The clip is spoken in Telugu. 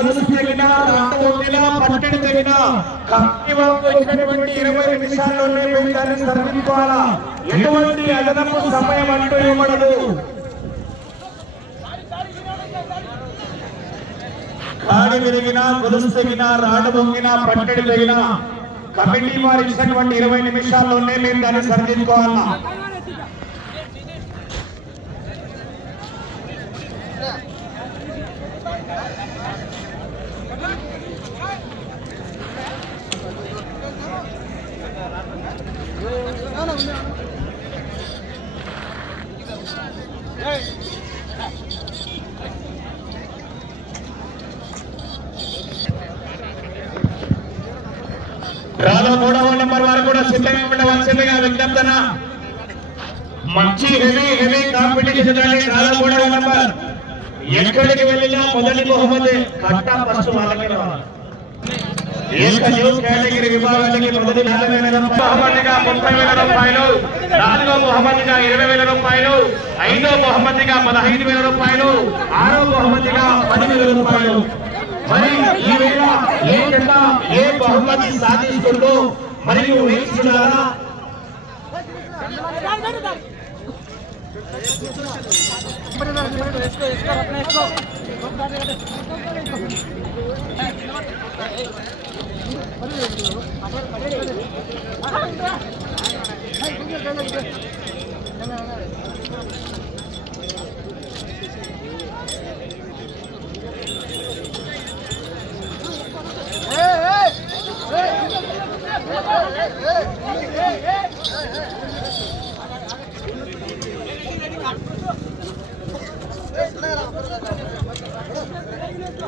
గొలుసు తెగినా రాట పట్టడి ఇరవై నిమిషాల్లోనే మేము దాన్ని సరిదిద్దుకోవాలా? ఎటువంటి అదనపు సమయం అంటూ ఇవ్వబడదు. కాడి విరిగినా గొలుసు తెగినా రాట వంగినా పట్టడి తెగిన కమిటీ వారు ఇచ్చినటువంటి ఇరవై నిమిషాల్లోనే మేము దాన్ని సరిదిద్దుకోవాలా? రాలో మూడవ నెంబర్ వారు కూడా సిద్ధంగా ఉండవలసిందిగా విజ్ఞప్తన మంచి హెవీ హెవీ కాంపిటీషన్ రాలో మూడవ నెంబర్ ఎక్కడికి వెళ్ళినా మొదటి బహుమతి కట్టా ఫస్ట్ వాళ్ళకి రావాలి. ఏక న్యూస్ కేటగిరీ విభాగానికి మొదటి నాలుగు వేల బహుమతిగా ముప్పై వేల రూపాయలు నాలుగో బహుమతిగా ఇరవై వేల రూపాయలు ఐదో బహుమతిగా పదహైదు వేల రూపాయలు ఆరో బహుమతిగా పదివేల రూపాయలు. మరి ఈ వేళ ఏ జెండా ఏ బహుమతి సాధిస్తుందో మరియు దయచేసి వీర